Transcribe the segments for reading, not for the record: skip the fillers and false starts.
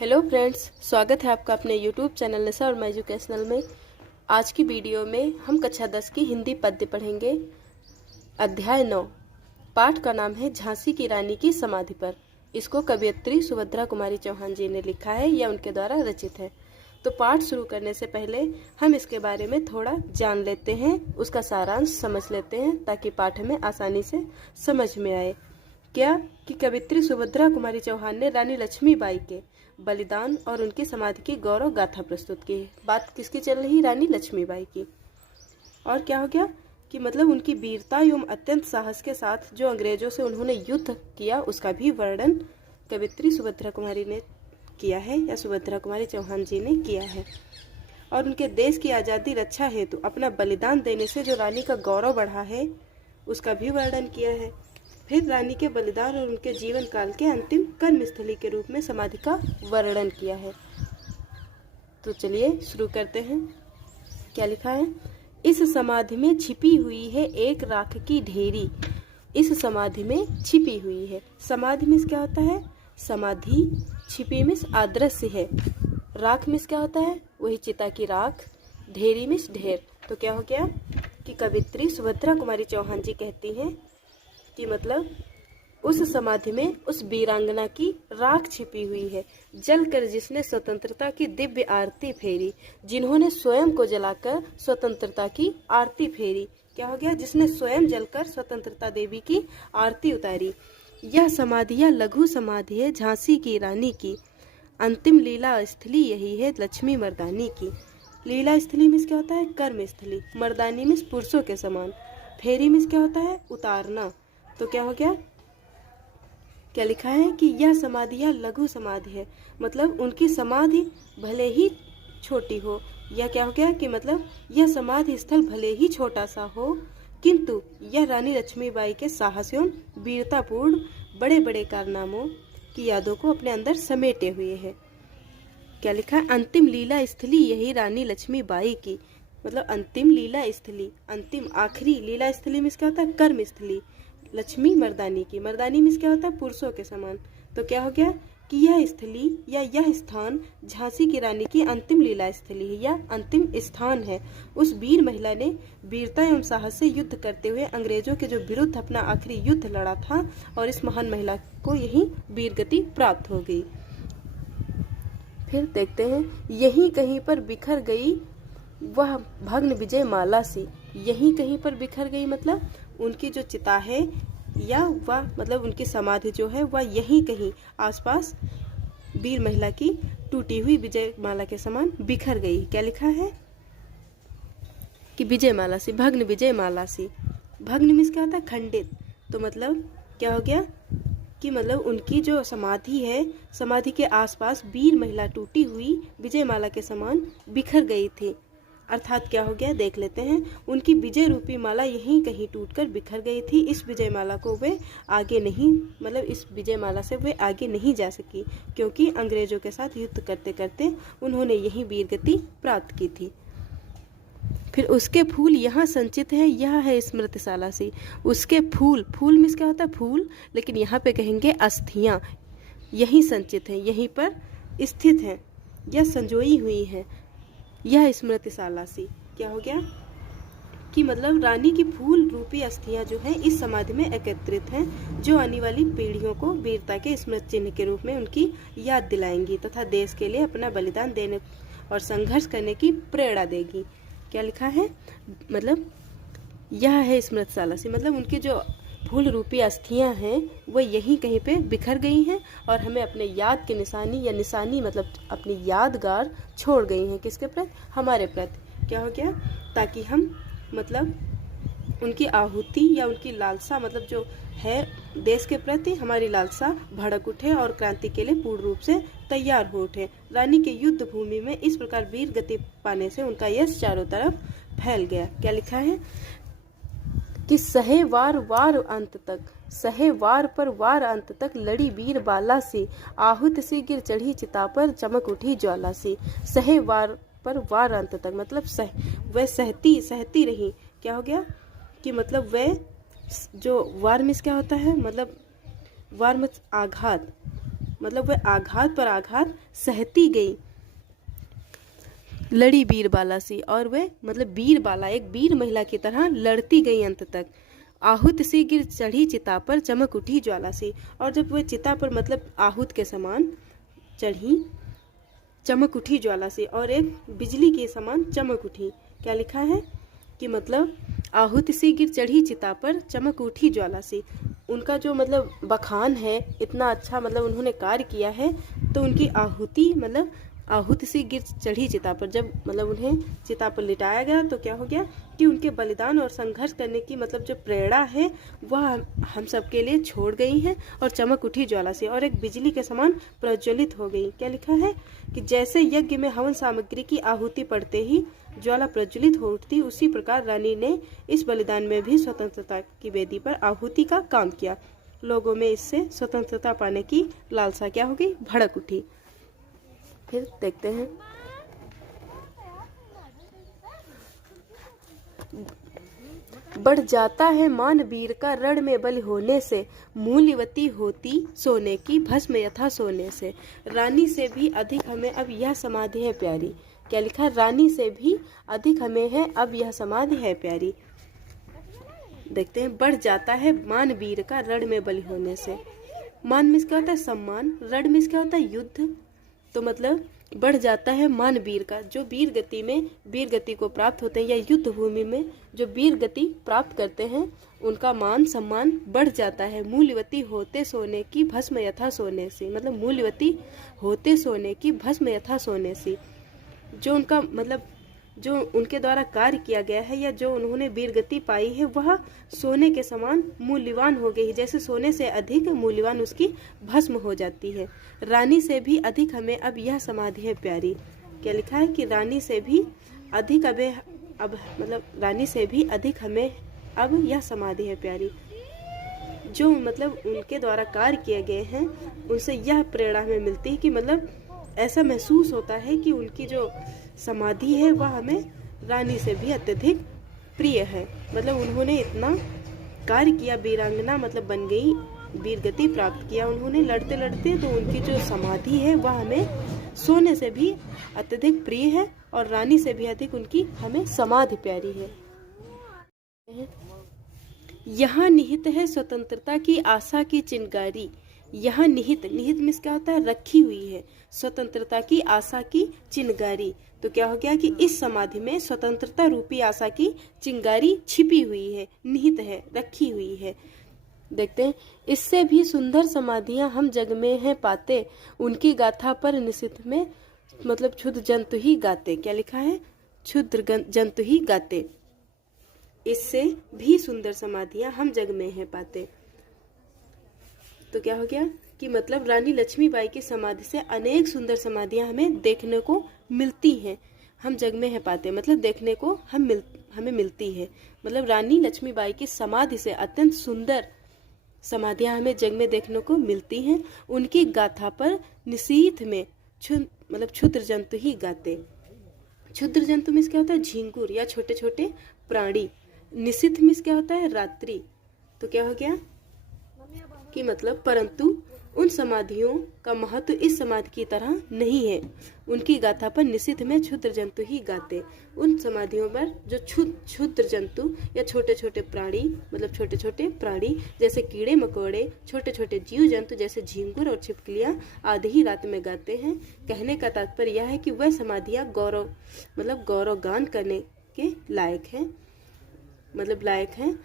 Hello friends, स्वागत है आपका अपने यूट्यूब चैनल निशा और मैं एजुकेशनल में। आज की वीडियो में हम कक्षा 10 की हिंदी पद्य पढ़ेंगे। अध्याय 9, पाठ का नाम है झांसी की रानी की समाधि पर। इसको कवयित्री सुभद्रा कुमारी चौहान जी ने लिखा है या उनके द्वारा रचित है। तो पाठ शुरू करने से पहले हम इसके बारे में थोड़ा जान लेते हैं, उसका सारांश समझ लेते हैं ताकि पाठ में आसानी से समझ में आए। क्या कि कवयित्री सुभद्रा कुमारी चौहान ने रानी लक्ष्मीबाई के बलिदान और उनकी समाधि की गौरव गाथा प्रस्तुत की है। बात किसकी चल रही? रानी लक्ष्मीबाई की। और क्या हो गया कि मतलब उनकी वीरता एवं अत्यंत साहस के साथ जो अंग्रेजों से उन्होंने युद्ध किया उसका भी वर्णन कवयित्री सुभद्रा कुमारी ने किया है या सुभद्रा कुमारी चौहान जी ने किया है। और उनके देश की आज़ादी रक्षा हेतु अपना बलिदान देने से जो रानी का गौरव बढ़ा है उसका भी वर्णन किया है। फिर रानी के बलिदान और उनके जीवन काल के अंतिम कर्मस्थली के रूप में समाधि का वर्णन किया है। तो चलिए शुरू करते हैं। क्या लिखा है? इस समाधि में छिपी हुई है एक राख की ढेरी। इस समाधि में छिपी हुई है। समाधि में क्या होता है? समाधि। छिपी में अदृश्य है। राख में क्या होता है? वही चिता की राख। ढेरी में ढेर। तो क्या हो गया कि कवयित्री सुभद्रा कुमारी चौहान जी कहती हैं कि मतलब उस समाधि में उस वीरांगना की राख छिपी हुई है, जलकर जिसने स्वतंत्रता की दिव्य आरती फेरी। जिन्होंने स्वयं को जलाकर स्वतंत्रता की आरती फेरी। क्या हो गया? जिसने स्वयं जलकर स्वतंत्रता देवी की आरती उतारी। यह समाधि या लघु समाधि है झांसी की रानी की। अंतिम लीला स्थली यही है लक्ष्मी मर्दानी की। लीला स्थली में क्या होता है? कर्म स्थली। मर्दानी में पुरुषों के समान। फेरी में क्या होता है? उतारना। तो क्या हो गया? क्या लिखा है कि यह समाधि या लघु समाधि है, मतलब उनकी समाधि भले ही छोटी हो। यह क्या हो गया कि मतलब यह समाधि स्थल भले ही छोटा सा हो, किंतु यह रानी लक्ष्मीबाई के साहस एवं वीरतापूर्ण बड़े बड़े कारनामों की यादों को अपने अंदर समेटे हुए है। क्या लिखा है? अंतिम लीला स्थली यही रानी लक्ष्मीबाई की। मतलब अंतिम लीला स्थली, अंतिम आखिरी लीला स्थली में क्या होता है? कर्म स्थली। लक्ष्मी मर्दानी की। मर्दानी में क्या होता है? पुरुषों के समान। तो क्या हो गया कि यह स्थली या यह स्थान झांसी की रानी की अंतिम लीला स्थली है या अंतिम स्थान है। उस वीर महिला ने वीरता एवं साहस से युद्ध करते हुए अंग्रेजों के जो विरुद्ध अपना आखिरी युद्ध लड़ा था और इस महान महिला को यही वीर गति प्राप्त हो गई। फिर देखते हैं, यहीं कहीं पर बिखर गई वह भग्न विजय माला सी। यहीं कहीं पर बिखर गई मतलब उनकी जो चिता है या वह मतलब उनकी समाधि जो है वह यहीं कहीं आसपास वीर महिला की टूटी हुई विजय माला के समान बिखर गई। क्या लिखा है कि विजय माला सी, भग्न विजय माला सी। भग्न में क्या होता है? खंडित। तो मतलब क्या हो गया कि मतलब उनकी जो समाधि है, समाधि के आसपास वीर महिला टूटी हुई विजय माला के समान बिखर गई थी। अर्थात क्या हो गया? देख लेते हैं। उनकी विजय रूपी माला यहीं कहीं टूटकर बिखर गई थी। इस विजय माला को वे आगे नहीं मतलब इस विजय माला से वे आगे नहीं जा सकी, क्योंकि अंग्रेजों के साथ युद्ध करते करते उन्होंने यही वीर गति प्राप्त की थी। फिर उसके फूल यहाँ संचित है, यह है स्मृतिशाला सी। उसके फूल, फूल में क्या होता है? फूल, लेकिन यहाँ पे कहेंगे अस्थियाँ यहीं संचित हैं, यहीं पर स्थित हैं या संजोई हुई हैं। यह स्मृतिशाला सी। क्या हो गया कि मतलब रानी की फूल रूपी अस्थियां जो हैं इस समाधि में एकत्रित हैं, जो आने वाली पीढ़ियों को वीरता के स्मृति चिन्ह के रूप में उनकी याद दिलाएंगी तथा देश के लिए अपना बलिदान देने और संघर्ष करने की प्रेरणा देगी। क्या लिखा है? मतलब यह है स्मृतिशाला सी, मतलब उनकी जो फूल रूपी अस्थियां हैं वो यहीं कहीं पे बिखर गई हैं और हमें अपने याद की निशानी या निशानी मतलब अपनी यादगार छोड़ गई हैं। किसके प्रति? हमारे प्रति। क्या हो गया? ताकि हम मतलब उनकी आहुति या उनकी लालसा मतलब जो है देश के प्रति हमारी लालसा भड़क उठे और क्रांति के लिए पूर्ण रूप से तैयार हो उठे। रानी के युद्ध भूमि में इस प्रकार वीर गति पाने से उनका यश चारों तरफ फैल गया। क्या लिखा है कि सहे वार वार अंत तक, सहे वार पर वार अंत तक लड़ी वीर बाला सी। आहुत सी गिर चढ़ी चिता पर चमक उठी ज्वाला सी। सहे वार पर वार अंत तक मतलब वह सहती रही। क्या हो गया कि मतलब वह जो वार में क्या होता है? मतलब वार में आघात, मतलब वह आघात पर आघात सहती गई, लड़ी बीरबाला सी, और वह मतलब बीरबाला एक वीर महिला की तरह लड़ती गई अंत तक। आहूत सी गिर चढ़ी चिता पर चमक उठी ज्वाला सी, और जब वह चिता पर मतलब आहूत के समान चढ़ी, चमक उठी ज्वाला सी, और एक बिजली के समान चमक उठी। क्या लिखा है कि मतलब आहूत सी गिर चढ़ी चिता पर चमक उठी ज्वाला सी। उनका जो मतलब बखान है, इतना अच्छा मतलब उन्होंने कार्य किया है, तो उनकी आहुति मतलब आहूत सी गिर चढ़ी चिता पर, जब मतलब उन्हें चिता पर लिटाया गया तो क्या हो गया कि उनके बलिदान और संघर्ष करने की मतलब जो प्रेरणा है वह हम सबके लिए छोड़ गई है, और चमक उठी ज्वाला से, और एक बिजली के समान प्रज्वलित हो गई। क्या लिखा है कि जैसे यज्ञ में हवन सामग्री की आहुति पड़ते ही ज्वाला प्रज्वलित हो उठती, उसी प्रकार रानी ने इस बलिदान में भी स्वतंत्रता की वेदी पर आहुति का काम किया। लोगों में इससे स्वतंत्रता पाने की लालसा क्या हो गई, भड़क उठी। फिर देखते हैं, बढ़ जाता है मान वीर का रण में बलि होने से, मूल्यवती होती सोने की भस्म यथा सोने से। रानी से भी अधिक हमें अब यह समाधि है प्यारी। क्या लिखा, रानी से भी अधिक हमें है अब यह समाधि है प्यारी। देखते हैं, बढ़ जाता है मान वीर का रण में बलि होने से। मान में क्या होता है, सम्मान। रण में क्या होता है, युद्ध। तो मतलब बढ़ जाता है मान वीर का, जो वीर गति में वीर गति को प्राप्त होते हैं, या युद्ध भूमि में जो वीर गति प्राप्त करते हैं, उनका मान सम्मान बढ़ जाता है। मूल्यवती होते सोने की भस्म यथा सोने से, मतलब मूल्यवती होते सोने की भस्म यथा सोने से। जो उनका मतलब जो उनके द्वारा कार्य किया गया है, या जो उन्होंने वीर गति पाई है, वह सोने के समान मूल्यवान हो गई है। जैसे सोने से अधिक मूल्यवान उसकी भस्म हो जाती है। रानी से भी अधिक हमें अब यह समाधि है प्यारी। क्या लिखा है कि रानी से भी अधिक अब मतलब रानी से भी अधिक हमें अब यह समाधि है प्यारी। जो मतलब उनके द्वारा कार्य किए गए हैं, उनसे यह प्रेरणा हमें मिलती है कि मतलब ऐसा महसूस होता है कि उनकी जो समाधि है वह हमें रानी से भी अत्यधिक प्रिय है। मतलब उन्होंने इतना कार्य किया, वीरांगना मतलब बन गई, वीर गति प्राप्त किया उन्होंने लड़ते लड़ते, तो उनकी जो समाधि है वह हमें सोने से भी अत्यधिक प्रिय है, और रानी से भी अधिक उनकी हमें समाधि प्यारी है। यहाँ निहित है स्वतंत्रता की आशा की चिंगारी। यहाँ निहित, निहित में क्या होता है, रखी हुई है, स्वतंत्रता की आशा की चिंगारी। तो क्या हो गया कि इस समाधि में स्वतंत्रता रूपी आशा की चिंगारी छिपी हुई है, निहित है, रखी हुई है। देखते हैं, इससे भी सुंदर समाधियां हम जग में हैं पाते, उनकी गाथा पर निशिथ में मतलब क्षुद्र जंतु ही गाते। क्या लिखा है, क्षुद्र जंतु ही गाते। इससे भी सुंदर समाधियां हम जग में हैं पाते। तो क्या हो गया कि मतलब रानी लक्ष्मीबाई की समाधि से अनेक सुंदर समाधियां हमें देखने को मिलती हैं, हम जग में है पाते, मतलब देखने को हमें मिलती है। मतलब रानी लक्ष्मीबाई की समाधि से अत्यंत सुंदर समाधियां हमें जग में देखने को मिलती हैं। उनकी गाथा पर निशीथ में मतलब क्षुद्र जंतु ही गाते। क्षुद्र जंतु में क्या होता है, झींगुर या छोटे छोटे प्राणी। निशीथ में क्या होता है, रात्रि। तो क्या हो गया कि मतलब परंतु उन समाधियों का महत्व इस समाधि की तरह नहीं है। उनकी गाथा पर निशिथ में क्षुद्र जंतु ही गाते। उन समाधियों पर जो क्षुद्र जंतु या छोटे छोटे प्राणी मतलब छोटे छोटे प्राणी जैसे कीड़े मकोड़े, छोटे छोटे जीव जंतु जैसे झींगुर और छिपकलियां आदि ही रात में गाते हैं। कहने का तात्पर्य यह है कि वह समाधियां गौरव गान करने के लायक हैं, मतलब लायक हैं,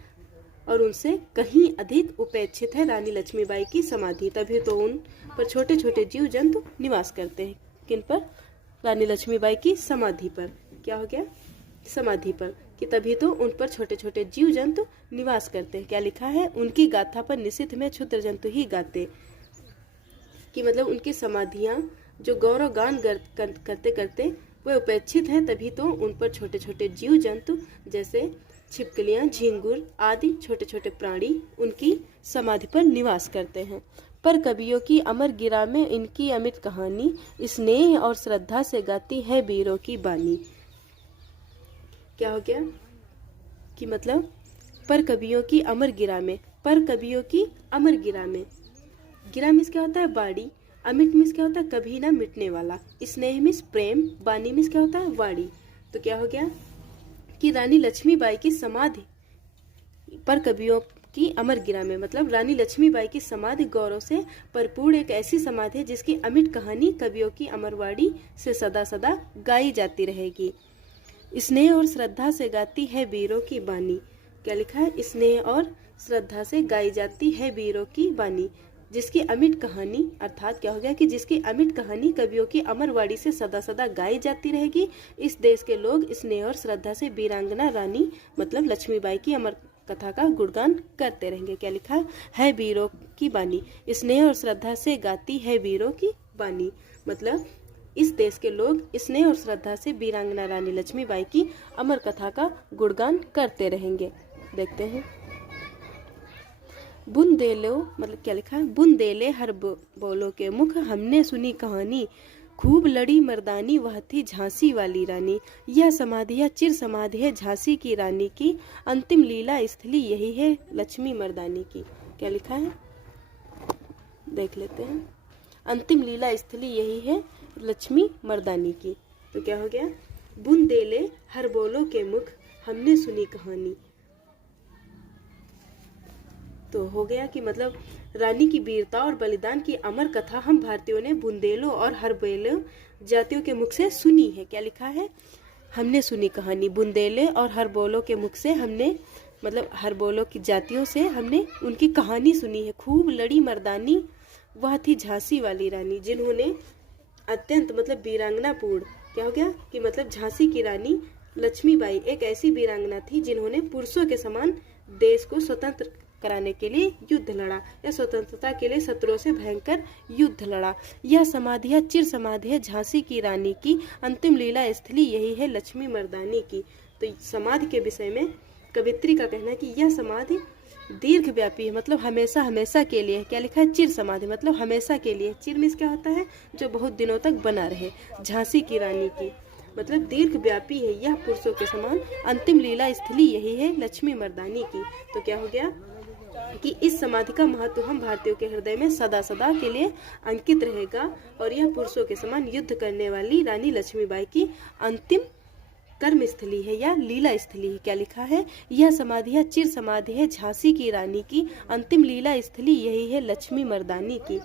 और उनसे कहीं अधिक उपेक्षित है रानी लक्ष्मीबाई की समाधि। तभी तो उन पर छोटे छोटे जीव जंतु निवास करते हैं। किन पर, रानी लक्ष्मीबाई की समाधि पर। क्या हो गया, समाधि पर, कि तभी तो उन पर छोटे छोटे जीव जंतु निवास करते हैं। क्या लिखा है, उनकी गाथा पर निशिथ में क्षुद्र जंतु ही गाते, कि मतलब उनकी समाधियां जो गौरव गान करते करते वह उपेक्षित है, तभी तो उन पर छोटे छोटे जीव जंतु जैसे छिपकलियां, झींगुर आदि छोटे छोटे प्राणी उनकी समाधि पर निवास करते हैं। पर कवियों की अमर गिरा में इनकी अमिट कहानी, स्नेह और श्रद्धा से गाती है वीरों की बानी। क्या हो गया कि मतलब पर कवियों की अमर गिरा में, पर कवियों की अमर गिरा में, गिरा में क्या होता है, बाड़ी। अमिट मीन्स क्या होता है, कभी ना मिटने वाला। स्नेह मीन्स प्रेम। बानी मीन्स क्या होता है, वाणी। तो क्या हो गया कि रानी लक्ष्मीबाई की समाधि पर कवियों की अमर गिरा में, मतलब रानी लक्ष्मीबाई की समाधि गौरव से भरपूर एक ऐसी समाधि है जिसकी अमिट कहानी कवियों की अमरवाड़ी से सदा सदा गाई जाती रहेगी। स्नेह और श्रद्धा से गाती है वीरों की बानी। क्या लिखा है, स्नेह और श्रद्धा से गाई जाती है वीरों की बानी, जिसकी अमिट कहानी, अर्थात क्या हो गया कि जिसकी अमिट कहानी कवियों की अमरवाड़ी से सदा सदा गाई जाती रहेगी। इस देश के लोग स्नेह और श्रद्धा से वीरांगना रानी मतलब लक्ष्मीबाई की अमर कथा का गुणगान करते रहेंगे। क्या लिखा है, वीरों की बानी, स्नेह और श्रद्धा से गाती है वीरों की बानी, मतलब इस देश के लोग स्नेह और श्रद्धा से वीरांगना रानी लक्ष्मीबाई की अमर कथा का गुणगान करते रहेंगे। देखते हैं, बुंदेलो मतलब क्या लिखा है, बुंदेले हर बोलो के मुख हमने सुनी कहानी, खूब लड़ी मर्दानी वह थी झांसी वाली रानी। यह समाधि है चिर समाधि है झांसी की रानी की, अंतिम लीला स्थली यही है लक्ष्मी मर्दानी की। क्या लिखा है, देख लेते हैं, अंतिम लीला स्थली यही है लक्ष्मी मर्दानी की। तो क्या हो गया, बुंदेले हर बोलो के मुख हमने सुनी कहानी। तो हो गया कि मतलब रानी की वीरता और बलिदान की अमर कथा हम भारतीयों ने बुंदेलों और हरबोलो जातियों के मुख से सुनी है। क्या लिखा है, हमने सुनी कहानी, बुंदेले और हरबोलो के मुख से हमने, मतलब हरबोलो की जातियों से हमने उनकी कहानी सुनी है। खूब लड़ी मर्दानी वह थी झांसी वाली रानी, जिन्होंने अत्यंत मतलब वीरांगना पूर्ण, क्या हो गया कि मतलब झांसी की रानी लक्ष्मीबाई एक ऐसी वीरांगना थी जिन्होंने पुरुषों के समान देश को स्वतंत्र कराने के लिए युद्ध लड़ा या स्वतंत्रता के लिए शत्रुओं से भयंकर युद्ध लड़ा। यह समाधि है चिर समाधि है झांसी की रानी की, अंतिम लीला स्थली यही है लक्ष्मी मर्दानी की। तो समाधि के विषय में कवित्री का कहना है कि यह समाधि दीर्घव्यापी है, मतलब हमेशा हमेशा के लिए। क्या लिखा है, चिर समाधि मतलब हमेशा के लिए। चिर मीन्स क्या होता है, जो बहुत दिनों तक बना रहे। झांसी की रानी की मतलब दीर्घव्यापी है, यह पुरुषों के समान, अंतिम लीला स्थली यही है लक्ष्मी मर्दानी की। तो क्या हो गया कि इस समाधि का महत्व हम भारतीयों के हृदय में सदा सदा के लिए अंकित रहेगा, और यह पुरुषों के समान युद्ध करने वाली रानी लक्ष्मीबाई की अंतिम कर्म स्थली है या लीला स्थली है। क्या लिखा है, यह समाधि है चिर समाधि है झांसी की रानी की, अंतिम लीला स्थली यही है लक्ष्मी मर्दानी की।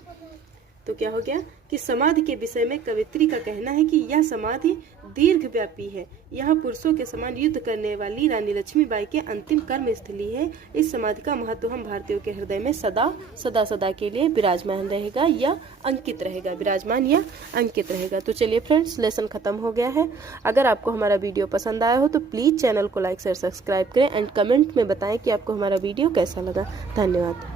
तो क्या हो गया कि समाधि के विषय में कवित्री का कहना है कि यह समाधि दीर्घव्यापी है, यह पुरुषों के समान युद्ध करने वाली रानी लक्ष्मीबाई के अंतिम कर्म स्थली है। इस समाधि का महत्व हम भारतीयों के हृदय में सदा सदा सदा के लिए विराजमान रहेगा या अंकित रहेगा, विराजमान या अंकित रहेगा। तो चलिए फ्रेंड्स, लेसन खत्म हो गया है। अगर आपको हमारा वीडियो पसंद आया हो तो प्लीज चैनल को लाइक शेयर सब्सक्राइब करें एंड कमेंट में बताएं कि आपको हमारा वीडियो कैसा लगा। धन्यवाद।